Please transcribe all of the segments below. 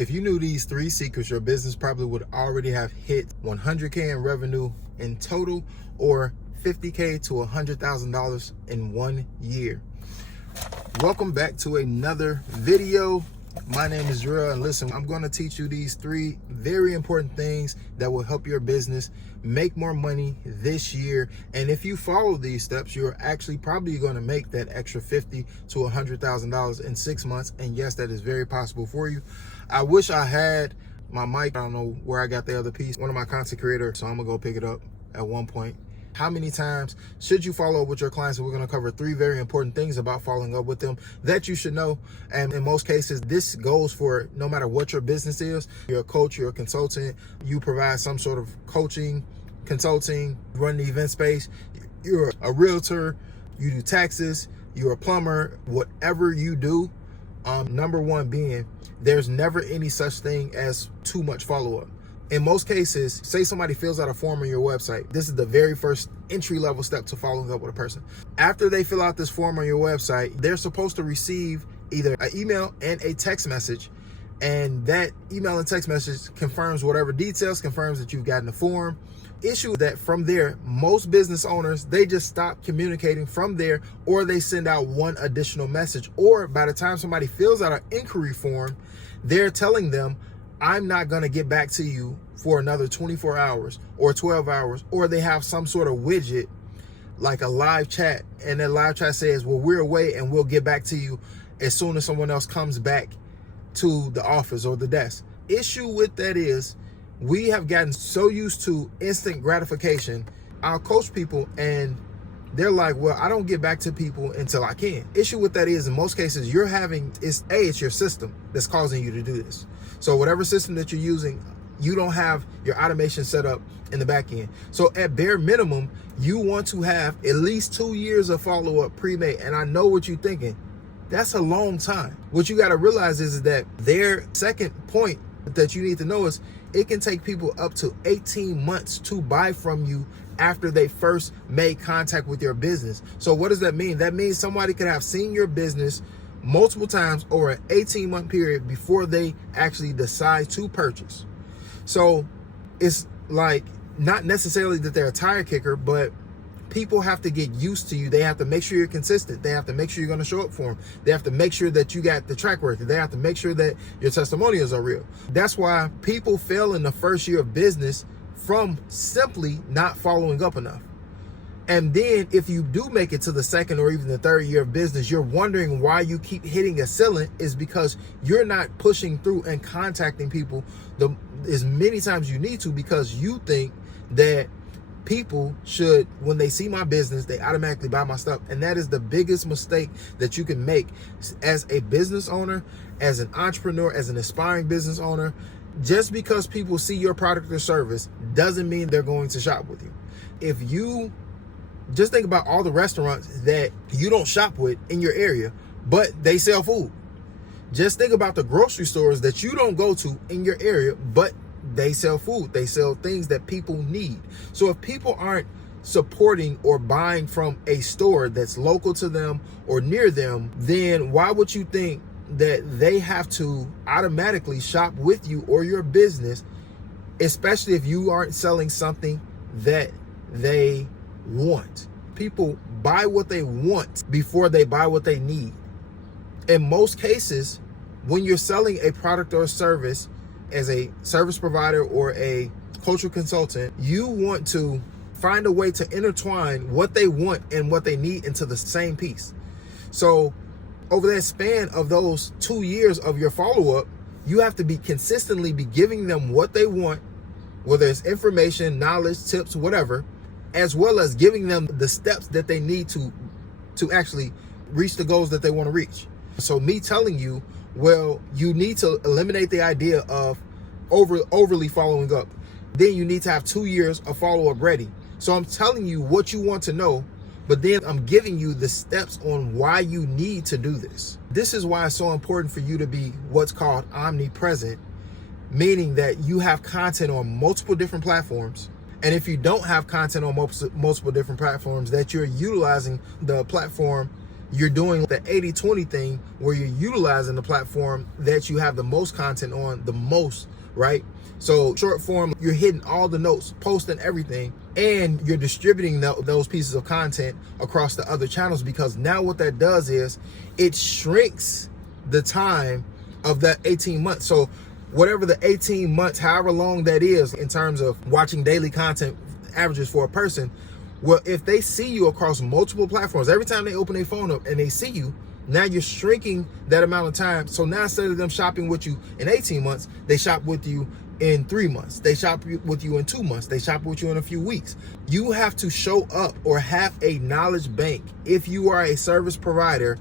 If you knew these 3 secrets, your business probably would already have hit 100K in revenue in total, or $50K to $100,000 in 1 year. Welcome back to another video. My name is Jarrell, and listen, I'm going to teach you these 3 very important things that will help your business make more money this year. And if you follow these steps, you're actually probably going to make that extra $50,000 to $100,000 in 6 months. And yes, that is very possible for you. I wish I had my mic. I don't know where I got the other piece. One of my content creators, so I'm gonna go pick it up at one point. How many times should you follow up with your clients? And we're going to cover 3 very important things about following up with them that you should know. And in most cases, this goes for no matter what your business is. You're a coach, you're a consultant, you provide some sort of coaching, consulting, run the event space, you're a realtor, you do taxes, you're a plumber, whatever you do. Number one being, there's never any such thing as too much follow-up. In most cases, say somebody fills out a form on your website. This is the very first entry-level step to following up with a person. After they fill out this form on your website, they're supposed to receive either an email and a text message. And that email and text message confirms whatever details, confirms that you've gotten the form. Issue that from there, most business owners, they just stop communicating from there, or they send out one additional message. Or by the time somebody fills out an inquiry form, they're telling them, I'm not going to get back to you for another 24 hours or 12 hours, or they have some sort of widget like a live chat, and that live chat says, well, we're away and we'll get back to you as soon as someone else comes back to the office or the desk. Issue with that is we have gotten so used to instant gratification. I'll coach people and they're like, well, I don't get back to people until I can. Issue with that is, in most cases, it's your system that's causing you to do this. So whatever system that you're using, you don't have your automation set up in the back end. So at bare minimum, you want to have at least 2 years of follow-up pre-made. And I know what you're thinking. That's a long time. What you got to realize is that their second point that you need to know is it can take people up to 18 months to buy from you after they first made contact with your business. So what does that mean? That means somebody could have seen your business multiple times over an 18-month period before they actually decide to purchase. So it's like not necessarily that they're a tire kicker, but people have to get used to you. They have to make sure you're consistent. They have to make sure you're going to show up for them. They have to make sure that you got the track record. They have to make sure that your testimonials are real. That's why people fail in the first year of business from simply not following up enough. And then if you do make it to the second or even the third year of business, you're wondering why you keep hitting a ceiling, is because you're not pushing through and contacting people as many times you need to, because you think that people should, when they see my business, they automatically buy my stuff. And that is the biggest mistake that you can make as a business owner, as an entrepreneur, as an aspiring business owner. Just because people see your product or service doesn't mean they're going to shop with you. If you just think about all the restaurants that you don't shop with in your area, but they sell food. Just think about the grocery stores that you don't go to in your area, but they sell food. They sell things that people need. So if people aren't supporting or buying from a store that's local to them or near them, then why would you think that they have to automatically shop with you or your business, especially if you aren't selling something that they want? People buy what they want before they buy what they need. In most cases, when you're selling a product or a service as a service provider or a cultural consultant, you want to find a way to intertwine what they want and what they need into the same piece. So over that span of those 2 years of your follow-up, you have to be consistently be giving them what they want, whether it's information, knowledge, tips, whatever, as well as giving them the steps that they need to actually reach the goals that they want to reach. So me telling you, well, you need to eliminate the idea of overly following up. Then you need to have 2 years of follow-up ready. So I'm telling you what you want to know, but then I'm giving you the steps on why you need to do this. This is why it's so important for you to be what's called omnipresent, meaning that you have content on multiple different platforms. And if you don't have content on multiple different platforms, that you're utilizing the platform you're doing the 80-20 thing where you're utilizing the platform that you have the most content on the most, right? So short form, you're hitting all the notes, posting everything, and you're distributing those pieces of content across the other channels, because now what that does is it shrinks the time of that 18 months. So whatever the 18 months, however long that is in terms of watching daily content averages for a person, well, if they see you across multiple platforms, every time they open their phone up and they see you, now you're shrinking that amount of time. So now instead of them shopping with you in 18 months, they shop with you in 3 months. They shop with you in 2 months. They shop with you in a few weeks. You have to show up or have a knowledge bank. If you are a service provider,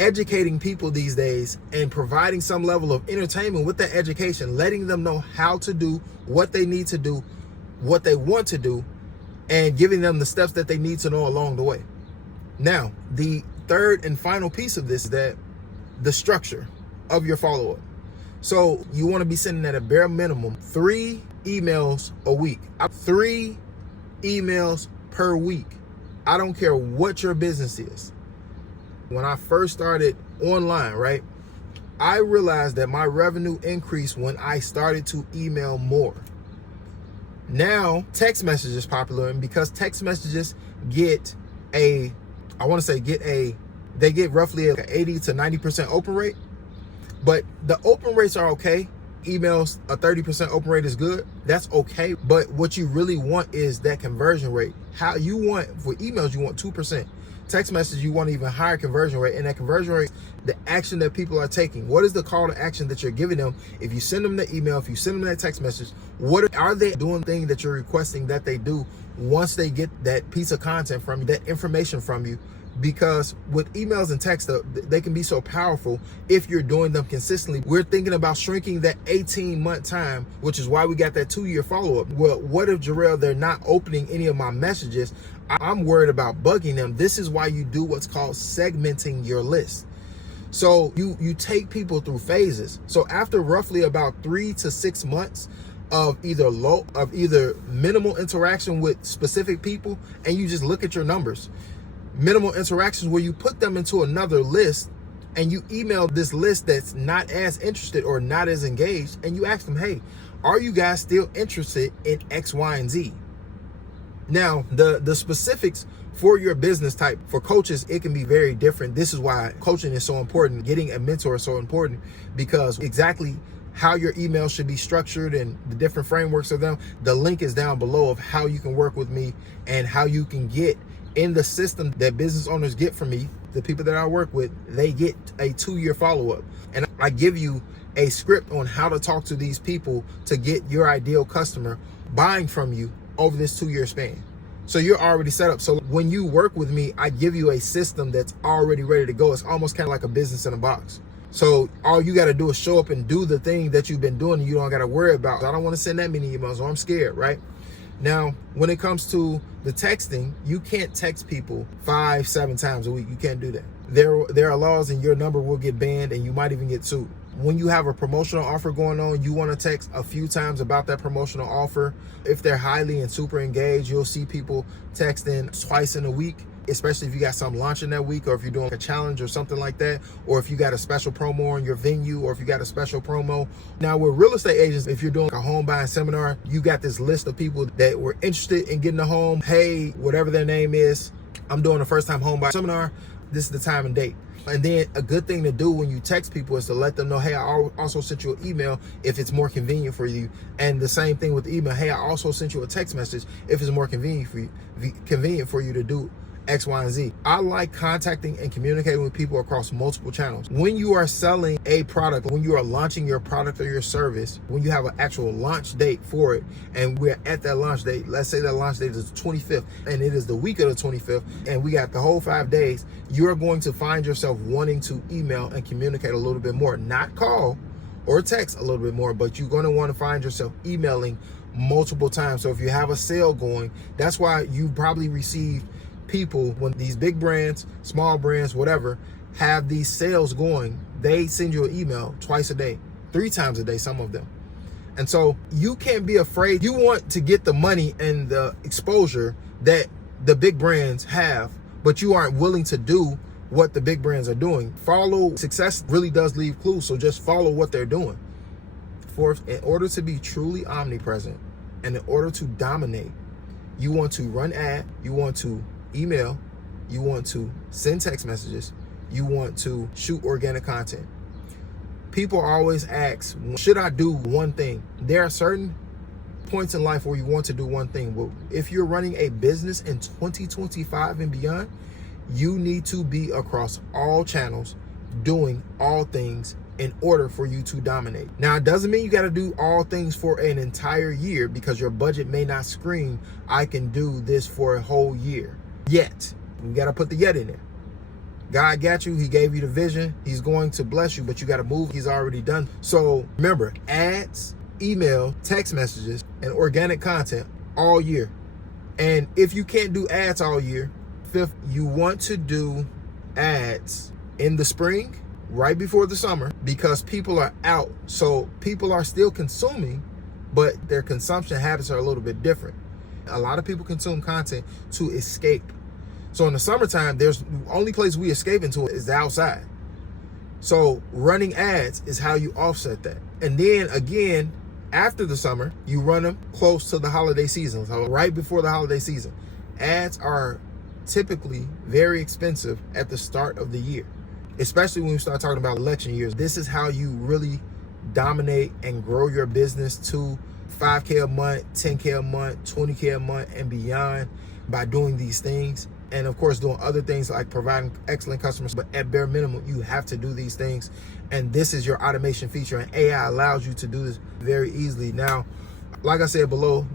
educating people these days and providing some level of entertainment with that education, letting them know how to do what they need to do, what they want to do, and giving them the steps that they need to know along the way. Now, the third and final piece of this is that the structure of your follow-up. So you want to be sending at a bare minimum 3 emails a week, 3 emails per week. I don't care what your business is. When I first started online, right, I realized that my revenue increased when I started to email more. Now, text message is popular, and because text messages get they get roughly an 80 to 90% open rate, but the open rates are okay. Emails, a 30% open rate is good. That's okay. But what you really want is that conversion rate. How you want, for emails, you want 2%. Text message, you want an even higher conversion rate, and that conversion rate, the action that people are taking. What is the call to action that you're giving them? If you send them the email, if you send them that text message, what are they doing? Thing that you're requesting that they do once they get that piece of content from you, that information from you? Because with emails and text, they can be so powerful if you're doing them consistently. We're thinking about shrinking that 18-month time, which is why we got that 2-year follow-up. Well, what if, Jarrell, they're not opening any of my messages? I'm worried about bugging them. This is why you do what's called segmenting your list. So you take people through phases. So after roughly about 3 to 6 months of either minimal interaction with specific people, and you just look at your numbers, minimal interactions where you put them into another list and you email this list that's not as interested or not as engaged, and you ask them, hey, are you guys still interested in X, Y, and Z? Now, the specifics for your business type, for coaches, it can be very different. This is why coaching is so important. Getting a mentor is so important, because exactly how your email should be structured and the different frameworks of them, the link is down below of how you can work with me and how you can get in the system that business owners get from me. The people that I work with, they get a 2-year follow-up. And I give you a script on how to talk to these people to get your ideal customer buying from you over this 2-year span. So you're already set up. So when you work with me, I give you a system that's already ready to go. It's almost kind of like a business in a box. So all you got to do is show up and do the thing that you've been doing, and you don't got to worry about, I don't want to send that many emails, or I'm scared, right? Now, when it comes to the texting, you can't text people 5-7 times a week. You can't do that. There are laws, and your number will get banned, and you might even get sued. When you have a promotional offer going on, you want to text a few times about that promotional offer. If they're highly and super engaged, you'll see people texting twice in a week, especially if you got something launching that week, or if you're doing a challenge or something like that, or if you got a special promo on your venue, or if you got a special promo. Now, with real estate agents, if you're doing a home buying seminar, you got this list of people that were interested in getting a home. Hey, whatever their name is, I'm doing a first time home buying seminar. This is the time and date. And then a good thing to do when you text people is to let them know, hey, I also sent you an email if it's more convenient for you. And the same thing with the email. Hey, I also sent you a text message if it's more convenient for you to do X, Y, and Z. I like contacting and communicating with people across multiple channels. When you are selling a product, when you are launching your product or your service, when you have an actual launch date for it, and we're at that launch date, let's say that launch date is the 25th, and it is the week of the 25th, and we got the whole 5 days, you're going to find yourself wanting to email and communicate a little bit more, not call or text a little bit more, but you're going to want to find yourself emailing multiple times. So if you have a sale going, that's why you probably received people, when these big brands, small brands, whatever, have these sales going, they send you an email twice a day, 3 times a day, some of them. And so you can't be afraid. You want to get the money and the exposure that the big brands have, but you aren't willing to do what the big brands are doing. Follow. Success really does leave clues, so just follow what they're doing. Fourth, in order to be truly omnipresent and in order to dominate, you want to run ad, you want to email, you want to send text messages, you want to shoot organic content. People always ask, should I do one thing? There are certain points in life where you want to do one thing. But if you're running a business in 2025 and beyond, you need to be across all channels, doing all things in order for you to dominate. Now, it doesn't mean you got to do all things for an entire year, because your budget may not scream, I can do this for a whole year. Yet, you got to put the yet in there. God got you. He gave you the vision. He's going to bless you, but you got to move. He's already done. So remember, ads, email, text messages, and organic content all year. And if you can't do ads all year, fifth, you want to do ads in the spring, right before the summer, because people are out. So people are still consuming, but their consumption habits are a little bit different. A lot of people consume content to escape. So in the summertime, there's the only place we escape into is the outside. So running ads is how you offset that. And then again, after the summer, you run them close to the holiday season. So right before the holiday season. Ads are typically very expensive at the start of the year, especially when we start talking about election years. This is how you really dominate and grow your business to 5K a month, 10K a month, 20K a month, and beyond by doing these things. And of course, doing other things like providing excellent customers, but at bare minimum, you have to do these things. And this is your automation feature, and AI allows you to do this very easily. Now, like I said below,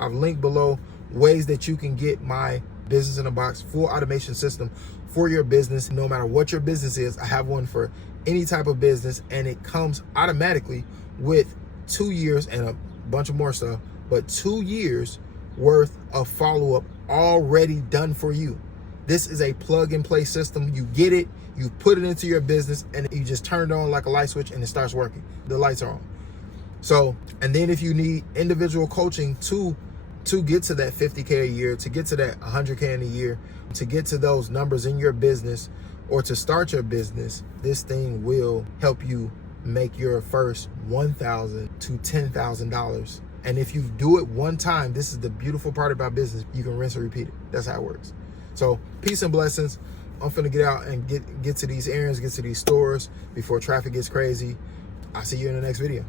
I've linked below ways that you can get my Business in a Box full automation system for your business. No matter what your business is, I have one for any type of business, and it comes automatically with 2 years and a bunch of more stuff, but 2 years worth of follow-up already done for you. This is a plug and play system. You get it, you put it into your business, and you just turn it on like a light switch and it starts working. The lights are on. So, and then if you need individual coaching to get to that 50K a year, to get to that 100K in a year, to get to those numbers in your business, or to start your business, this thing will help you make your first $1,000 to $10,000. And if you do it one time, this is the beautiful part about business, you can rinse and repeat it. That's how it works. So peace and blessings. I'm finna get out and get to these errands, get to these stores before traffic gets crazy. I'll see you in the next video.